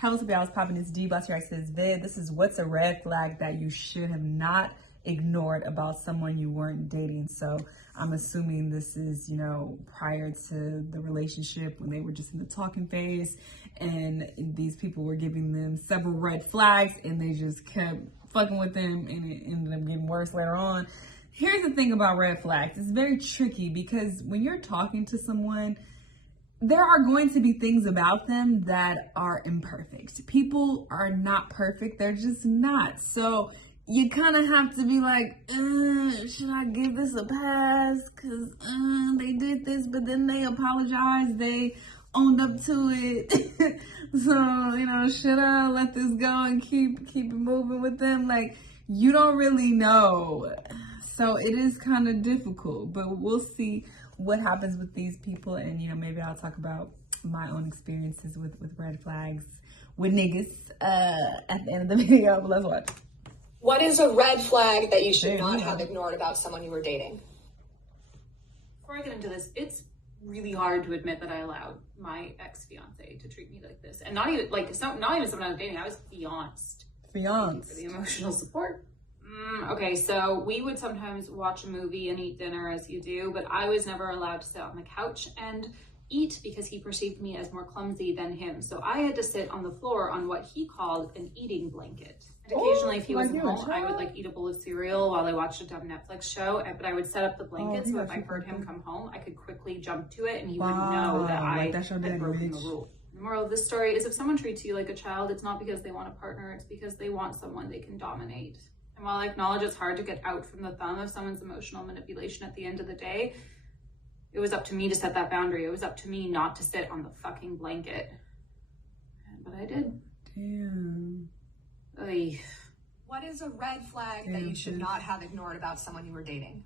Hello, today I was popping this D bus here. I says, Vid, this is what's a red flag that you should have not ignored about someone you weren't dating. So I'm assuming this is, prior to the relationship when they were just in the talking phase and these people were giving them several red flags and they just kept fucking with them and it ended up getting worse later on. Here's the thing about red flags. It's very tricky because when you're talking to someone, there are going to be things about them that are imperfect. People are not perfect. They're just not. So you kind of have to be like, should I give this a pass? Because they did this, but then they apologized. They owned up to it. So, should I let this go and keep it moving with them? Like, you don't really know. So it is kind of difficult, but we'll see what happens with these people, and maybe I'll talk about my own experiences with red flags with niggas at the end of the video. But let's watch. What is a red flag that you should not have ignored about someone you were dating? Before I get into this, it's really hard to admit that I allowed my ex-fiance to treat me like this, and not even not even someone I was dating. I was fianced. For the emotional support. Okay, so we would sometimes watch a movie and eat dinner as you do, but I was never allowed to sit on the couch and eat because he perceived me as more clumsy than him. So I had to sit on the floor on what he called an eating blanket. And occasionally, if he wasn't home, I would eat a bowl of cereal while I watched a dumb Netflix show, but I would set up the blanket so if I heard him come home, I could quickly jump to it and he wouldn't know that I had broken the rule. The moral of this story is if someone treats you like a child, it's not because they want a partner, it's because they want someone they can dominate. And while I acknowledge it's hard to get out from the thumb of someone's emotional manipulation at the end of the day, it was up to me to set that boundary. It was up to me not to sit on the fucking blanket. But I did. Damn. Oy. What is a red flag that you should not have ignored about someone you were dating?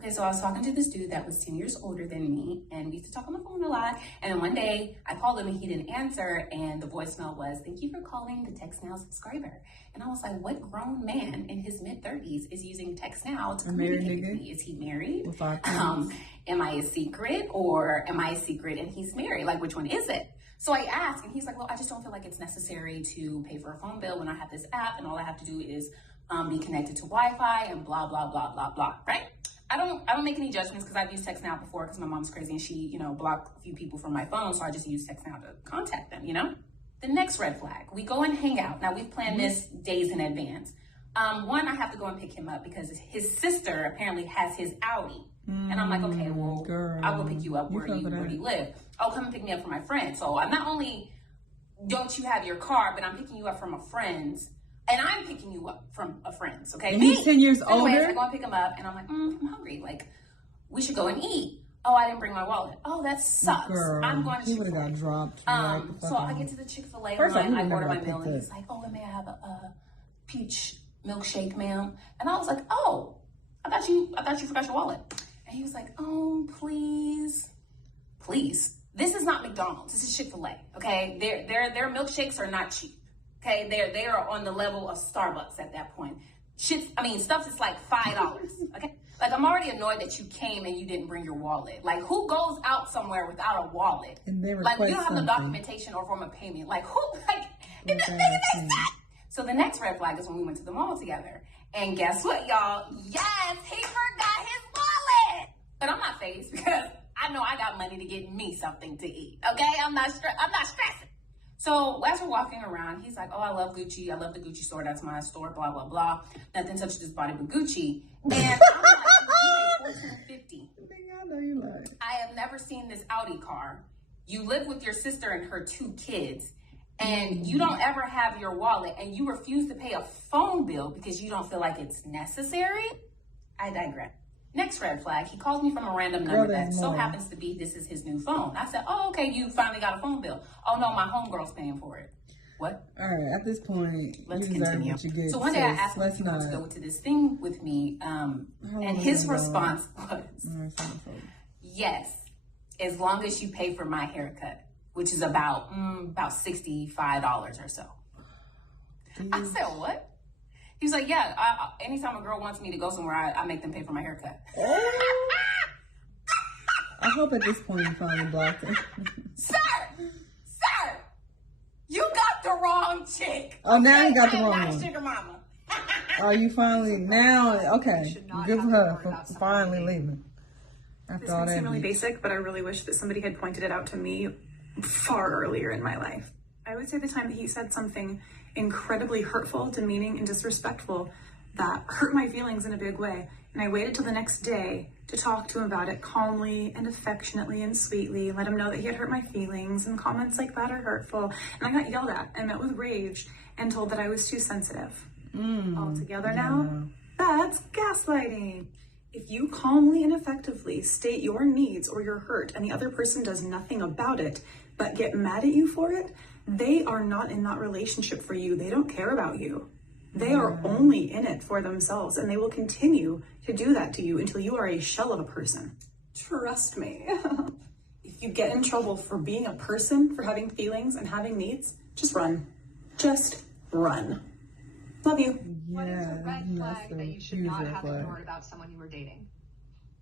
Okay, so I was talking to this dude that was 10 years older than me, and we used to talk on the phone a lot. And then one day I called him and he didn't answer, and the voicemail was, "Thank you for calling the Text Now subscriber." And I was like, what grown man in his mid-30s is using Text Now to communicate with me? Is he married? Am I a secret, or am I a secret and he's married? Like, which one is it? So I asked, and he's like, well, I just don't feel like it's necessary to pay for a phone bill when I have this app, and all I have to do is be connected to Wi-Fi and blah, blah, blah, blah, blah, right? I don't make any judgments because I've used Text Now before because my mom's crazy and she, blocked a few people from my phone. So I just use Text Now to contact them, The next red flag, we go and hang out. Now we've planned this days in advance. One, I have to go and pick him up because his sister apparently has his Audi. And I'm like, okay, well, I'll go pick you up where you live. Oh, come and pick me up from my friend. So I'm not only don't you have your car, but I'm picking you up from a friend's. And I'm picking you up from a friend's, okay? And he's 10 years older? Anyways, I go and pick him up, and I'm like, I'm hungry. Like, we should go and eat. Oh, I didn't bring my wallet. Oh, that sucks. Girl, I'm going to Chick-fil-A. He would have got dropped. So I get to the Chick-fil-A line, I order my meal, and he's like, oh, may I have a peach milkshake, ma'am? And I was like, oh, I thought you forgot your wallet. And he was like, oh, please. This is not McDonald's. This is Chick-fil-A, okay? Their milkshakes are not cheap. Okay, they are on the level of Starbucks at that point. Stuff is like $5, okay? Like, I'm already annoyed that you came and you didn't bring your wallet. Like, who goes out somewhere without a wallet? And they like, you don't have the documentation or form of payment. Like, who, like, it doesn't make sense. So the next red flag is when we went to the mall together. And guess what, y'all? Yes, he forgot his wallet. But I'm not fazed because I know I got money to get me something to eat, okay? I'm not stressing. So as we're walking around, he's like, oh, I love Gucci. I love the Gucci store. That's my store, blah, blah, blah. Nothing touches this body but Gucci. And I'm like, $14.50. I know you lied. I have never seen this Audi car. You live with your sister and her 2 kids, and you don't ever have your wallet, and you refuse to pay a phone bill because you don't feel like it's necessary. I digress. Next red flag, he calls me from a random number that so happens to be this is his new phone. I said, oh, okay, you finally got a phone bill. Oh, no, my homegirl's paying for it. What? All right, at this point, let's you continue. What you get, so one day I asked him if he wanted to go to this thing with me, and his response was, yes, as long as you pay for my haircut, which is about $65 or so. I said, what? He was like, yeah, anytime a girl wants me to go somewhere, I make them pay for my haircut. I hope at this point you finally blocked her. Sir, you got got the wrong chick. Oh, now you got the I'm wrong not one. sugar mama. Are you finally now? Okay, good for her for finally leaving. This After all may seem that, really beat. basic, but I really wish that somebody had pointed it out to me far earlier in my life. I would say the time that he said something incredibly hurtful, demeaning, and disrespectful that hurt my feelings in a big way. And I waited till the next day to talk to him about it calmly and affectionately and sweetly, let him know that he had hurt my feelings, and comments like that are hurtful. And I got yelled at and met with rage and told that I was too sensitive. All together now, that's gaslighting. If you calmly and effectively state your needs or your hurt and the other person does nothing about it, but get mad at you for it, they are not in that relationship for you. They don't care about you. They are only in it for themselves, and they will continue to do that to you until you are a shell of a person. Trust me. If you get in trouble for being a person, for having feelings and having needs, just run. Just run. Love you. What is a red that's flag a that you should huge not red have flag. ignored about someone you were dating?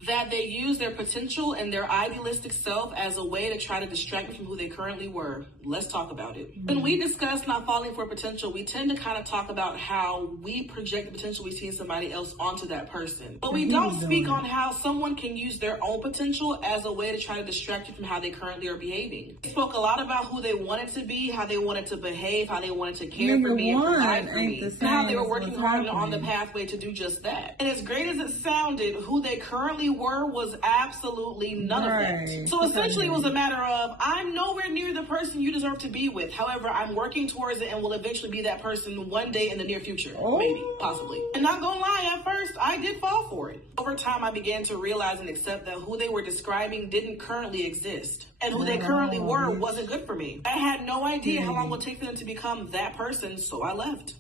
That they use their potential and their idealistic self as a way to try to distract me from who they currently were. Let's talk about it. When we discuss not falling for potential, we tend to kind of talk about how we project the potential we see in somebody else onto that person. But we don't speak on how someone can use their own potential as a way to try to distract you from how they currently are behaving. They spoke a lot about who they wanted to be, how they wanted to behave, how they wanted to care for me and provide for me, and how they were working hard on the pathway to do just that. And as great as it sounded, who they currently were was absolutely none of that. So essentially it was a matter of, I'm nowhere near the person you deserve to be with. However, I'm working towards it and will eventually be that person one day in the near future. Maybe, possibly. And not gonna lie, at first, I did fall for it. Over time, I began to realize and accept that who they were describing didn't currently exist. And who they currently were wasn't good for me. I had no idea how long it would take for them to become that person, so I left.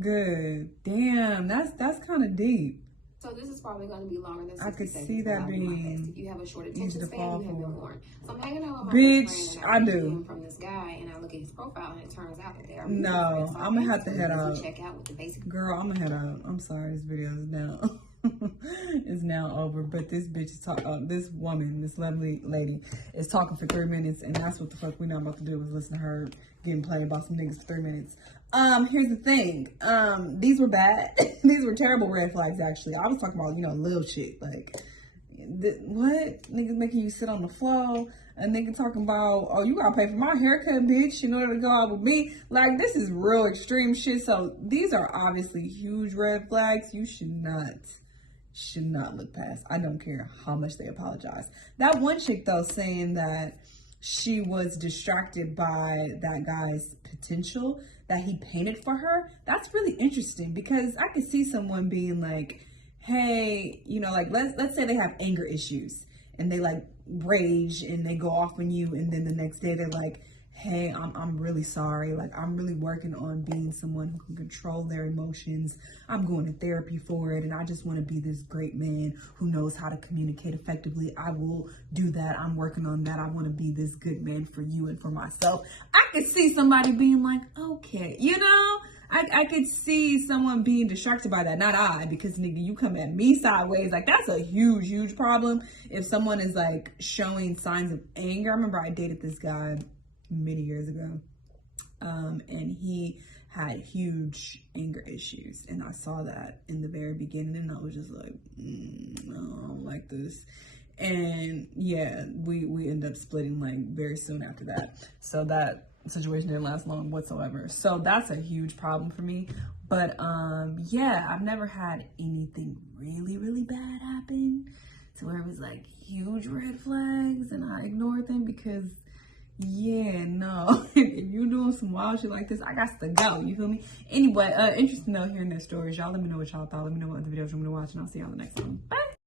Good. Damn, that's kind of deep. So this is probably going to be longer than 60 I could seconds, see but that I'll do my being best. If you have a short easy attention to span, fall you have no for. more. So I'm hanging out with my Bitch, best friend, I and do. DM from this guy, and I look at his profile, and it turns out that they are No, I'm gonna have to head out. Check out with the basic. Girl, I'm gonna head out. I'm sorry, this video is now is now over. But this bitch is this woman, this lovely lady, is talking for 3 minutes, and that's what the fuck we're not about to do is listen to her getting played by some niggas for 3 minutes. Here's the thing. These were bad. These were terrible red flags, actually. I was talking about, little shit. Like, what? Niggas making you sit on the floor. A nigga talking about, oh, you gotta pay for my haircut, bitch, in order to go out with me. Like, this is real extreme shit. So these are obviously huge red flags. You should not look past. I don't care how much they apologize. That one chick, though, saying that she was distracted by that guy's potential that he painted for her, that's really interesting, because I could see someone being like, hey, like, let's say they have anger issues and they like rage and they go off on you, and then the next day they're like, hey, I'm really sorry. Like, I'm really working on being someone who can control their emotions. I'm going to therapy for it, and I just want to be this great man who knows how to communicate effectively. I will do that. I'm working on that. I want to be this good man for you and for myself. I could see somebody being like, okay, I could see someone being distracted by that. Not I, because nigga, you come at me sideways. Like, that's a huge, huge problem. If someone is like showing signs of anger. I remember I dated this guy many years ago, and he had huge anger issues, and I saw that in the very beginning, and I was just like, no, I don't like this. And yeah, we ended up splitting like very soon after that. So that situation didn't last long whatsoever. So that's a huge problem for me. But yeah, I've never had anything really, really bad happen to where it was like huge red flags and I ignored them, because yeah, no. If you're doing some wild shit like this, I got to go. You feel me? Anyway, interesting though hearing their stories. Y'all let me know what y'all thought. Let me know what other videos you want me to watch, and I'll see y'all in the next one. Bye.